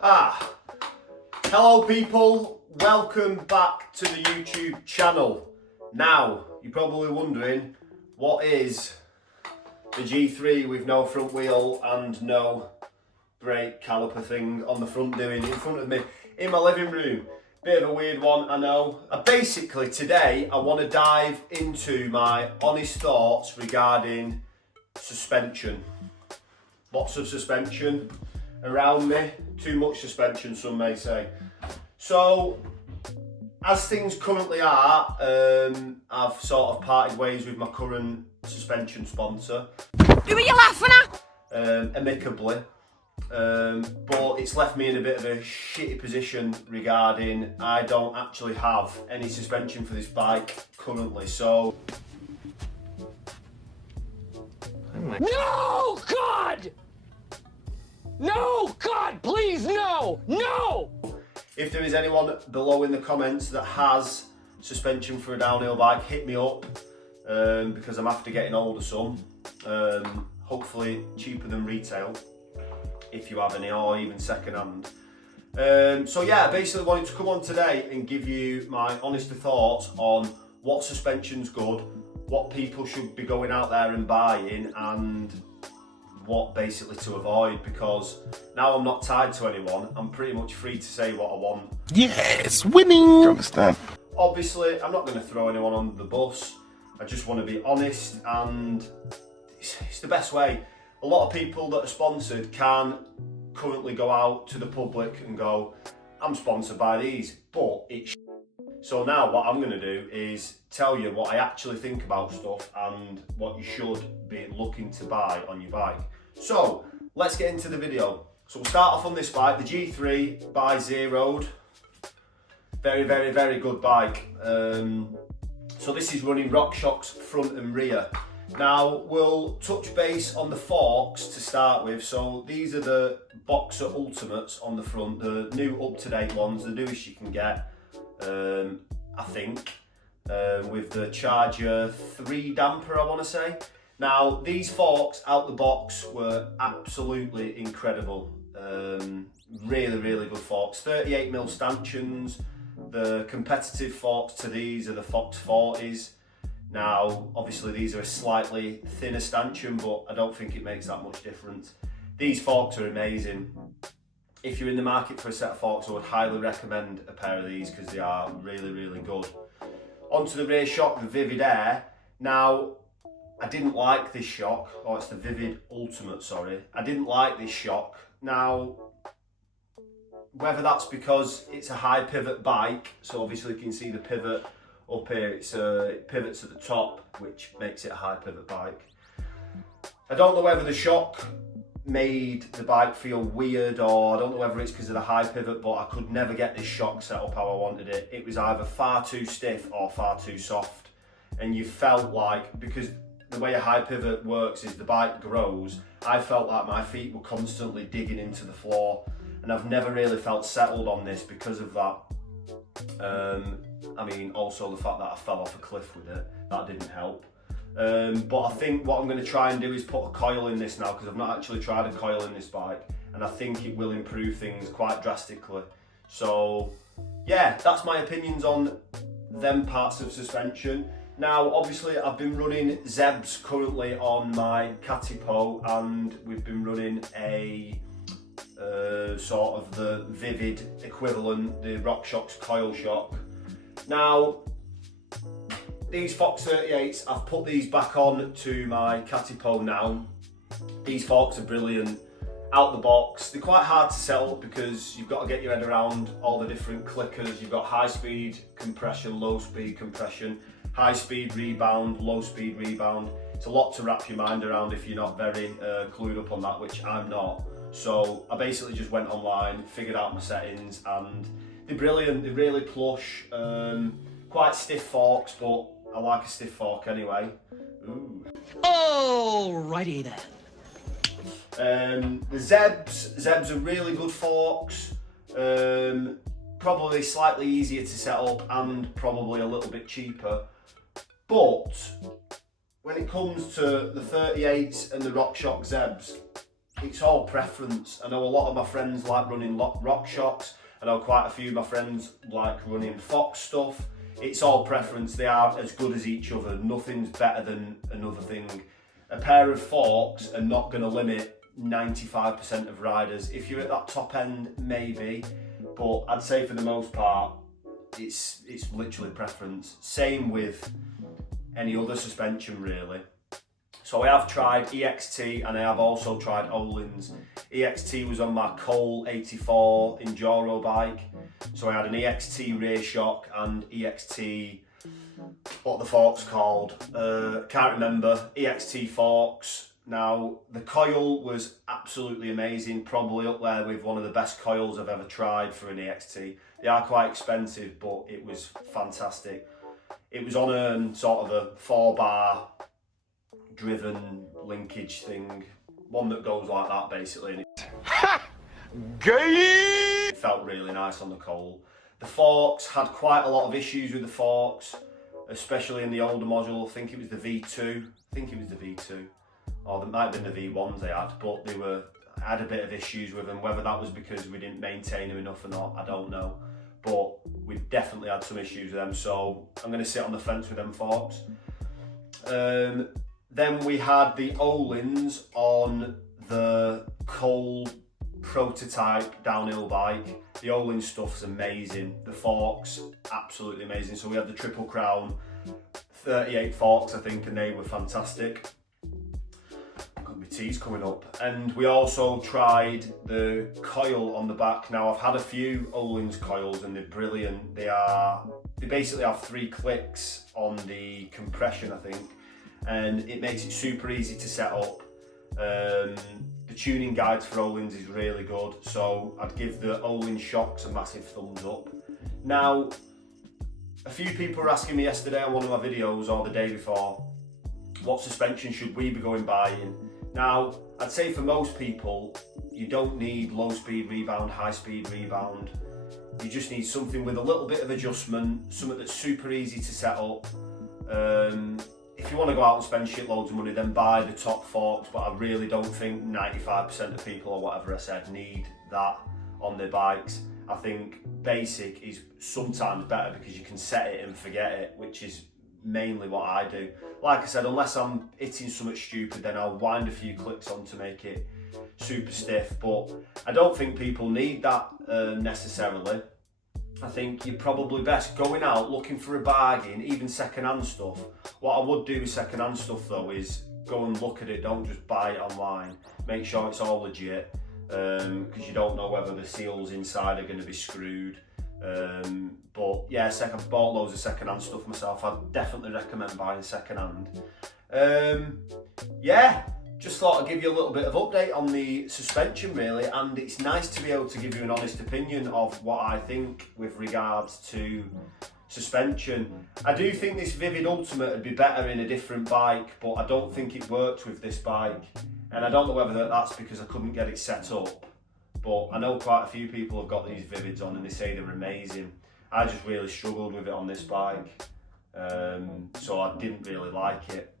Hello people, welcome back to the YouTube channel. Now, you're probably wondering, what is the G3 with no front wheel and no brake caliper thing on the front doing in front of me in my living room? Bit of a weird one, I know. Basically today I want to dive into my honest thoughts regarding suspension. Lots of suspension around me, too much suspension some may say. So as things currently are, I've sort of parted ways with my current suspension sponsor. Who are you laughing at? Amicably. But it's left me in a bit of a shitty position regarding I don't actually have any suspension for this bike currently, so... No, God! No, God, please, no! No! If there is anyone below in the comments that has suspension for a downhill bike, hit me up, because I'm after getting older some. Hopefully cheaper than retail, if you have any, or even second hand. So yeah, I basically wanted to come on today and give you my honest thoughts on what suspension's good, what people should be going out there and buying, and what basically to avoid, because now I'm not tied to anyone, I'm pretty much free to say what I want. Yes, winning! You understand? Obviously, I'm not going to throw anyone under the bus. I just want to be honest, and it's the best way. A lot of people that are sponsored can currently go out to the public and go, I'm sponsored by these, but it's shit. So now what I'm going to do is tell you what I actually think about stuff and what you should be looking to buy on your bike. So let's get into the video. So we'll start off on this bike, the G3 by Zeroed. Very, very, very good bike. So this is running RockShox front and rear. Now we'll touch base on the forks to start with. So these are the Boxer Ultimates on the front, the new up-to-date ones, the newest you can get, I think, with the Charger 3 damper, I want to say. Now these forks out the box were absolutely incredible. Really, really good forks. 38mm stanchions. The competitive forks to these are the Fox 40s. Now, obviously these are a slightly thinner stanchion, but I don't think it makes that much difference. These forks are amazing. If you're in the market for a set of forks, I would highly recommend a pair of these because they are really, really good. Onto the rear shock, the Vivid Air. Now, I didn't like this shock. Oh, it's the Vivid Ultimate, sorry. I didn't like this shock. Now, whether that's because it's a high pivot bike, so obviously you can see the pivot up here, it pivots at the top, which makes it a high pivot bike. I don't know whether the shock made the bike feel weird, or I don't know whether it's because of the high pivot, but I could never get this shock set up how I wanted it. It was either far too stiff or far too soft. And you felt like, because the way a high pivot works is the bike grows, I felt like my feet were constantly digging into the floor. And I've never really felt settled on this because of that. I mean, also the fact that I fell off a cliff with it, that didn't help. But I think what I'm going to try and do is put a coil in this now, because I've not actually tried a coil in this bike, and I think it will improve things quite drastically. So yeah, that's my opinions on them parts of suspension. Now obviously I've been running Zebs currently on my Katipo, and we've been running a sort of the Vivid equivalent, the RockShox coil shock. Now, these Fox 38s, I've put these back on to my Katipo now. These forks are brilliant. Out the box, they're quite hard to set up because you've got to get your head around all the different clickers. You've got high speed compression, low speed compression, high speed rebound, low speed rebound. It's a lot to wrap your mind around if you're not very clued up on that, which I'm not. So I basically just went online, figured out my settings, and they're brilliant. They're really plush, quite stiff forks, but I like a stiff fork anyway. Ooh. Alrighty then. The Zebs are really good forks. Probably slightly easier to set up and probably a little bit cheaper. But when it comes to the 38s and the RockShox Zebs, it's all preference. I know a lot of my friends like running RockShox. I know quite a few of my friends like running Fox stuff. It's all preference. They are as good as each other. Nothing's better than another thing. A pair of forks are not going to limit 95% of riders. If you're at that top end, maybe, but I'd say for the most part, it's literally preference. Same with any other suspension really. So I have tried EXT and I have also tried Öhlins. EXT was on my Cole 84 Enduro bike. So I had an EXT rear shock and EXT, what the fork's called, can't remember, EXT forks. Now the coil was absolutely amazing, probably up there with one of the best coils I've ever tried for an EXT. They are quite expensive, but it was fantastic. It was on a sort of a 4-bar driven linkage thing, one that goes like that basically. And it felt really nice on the Cole. The forks had quite a lot of issues with the forks, especially in the older module. I think it was the V2. Or there might have been the V1s they had, but I had a bit of issues with them. Whether that was because we didn't maintain them enough or not, I don't know. But we definitely had some issues with them, so I'm going to sit on the fence with them forks. Then we had the Öhlins on the Cole prototype downhill bike. The Öhlins stuff's amazing. The forks, absolutely amazing. So we had the Triple Crown 38 forks, I think, and they were fantastic. Got my teeth coming up. And we also tried the coil on the back. Now I've had a few Öhlins coils and they're brilliant. They basically have 3 clicks on the compression, I think, and it makes it super easy to set up. The tuning guides for Öhlins is really good, so I'd give the Öhlins shocks a massive thumbs up. Now, a few people were asking me yesterday on one of my videos or the day before, what suspension should we be going buying? Now, I'd say for most people, you don't need low speed rebound, high speed rebound. You just need something with a little bit of adjustment, something that's super easy to set up. If you want to go out and spend shitloads of money, then buy the top forks, but I really don't think 95% of people, or whatever I said, need that on their bikes. I think basic is sometimes better because you can set it and forget it, which is mainly what I do. Like I said, unless I'm hitting something stupid, then I'll wind a few clicks on to make it super stiff, but I don't think people need that necessarily. I think you're probably best going out looking for a bargain, even second-hand stuff. What I would do with second-hand stuff though is go and look at it, don't just buy it online. Make sure it's all legit, because you don't know whether the seals inside are going to be screwed. But yeah, I've bought loads of second-hand stuff myself. I'd definitely recommend buying second-hand. Yeah, just thought I'd give you a little bit of update on the suspension really, and it's nice to be able to give you an honest opinion of what I think with regards to suspension. I do think this Vivid Ultimate would be better in a different bike, but I don't think it worked with this bike, and I don't know whether that's because I couldn't get it set up, but I know quite a few people have got these Vivids on and they say they're amazing. I just really struggled with it on this bike, so I didn't really like it.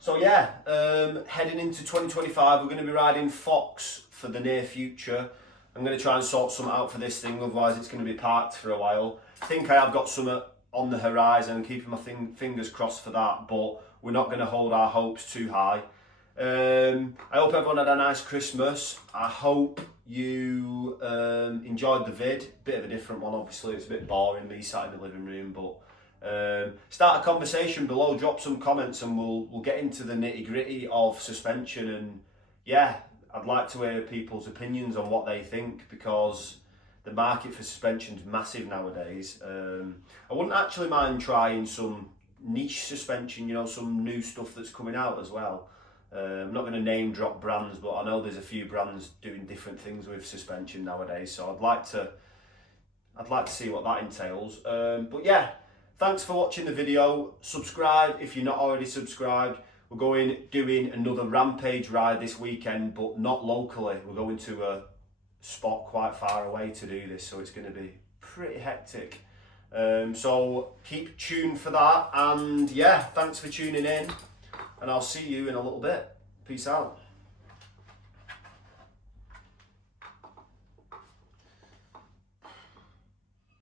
So yeah, heading into 2025, we're going to be riding Fox for the near future. I'm going to try and sort something out for this thing, otherwise it's going to be parked for a while. I think I have got something on the horizon, I'm keeping my fingers crossed for that, but we're not going to hold our hopes too high. I hope everyone had a nice Christmas. I hope you enjoyed the vid. Bit of a different one, obviously. It's a bit boring, me sat in the living room, but start a conversation below, drop some comments, and we'll get into the nitty-gritty of suspension. And yeah, I'd like to hear people's opinions on what they think, because the market for suspension is massive nowadays. I wouldn't actually mind trying some niche suspension, you know, some new stuff that's coming out as well. I'm not going to name drop brands, but I know there's a few brands doing different things with suspension nowadays, so I'd like to see what that entails. But yeah, thanks for watching the video. Subscribe if you're not already subscribed. We're doing another Rampage ride this weekend, but not locally. We're going to a spot quite far away to do this, so it's going to be pretty hectic. So keep tuned for that, and yeah, thanks for tuning in, and I'll see you in a little bit. Peace out.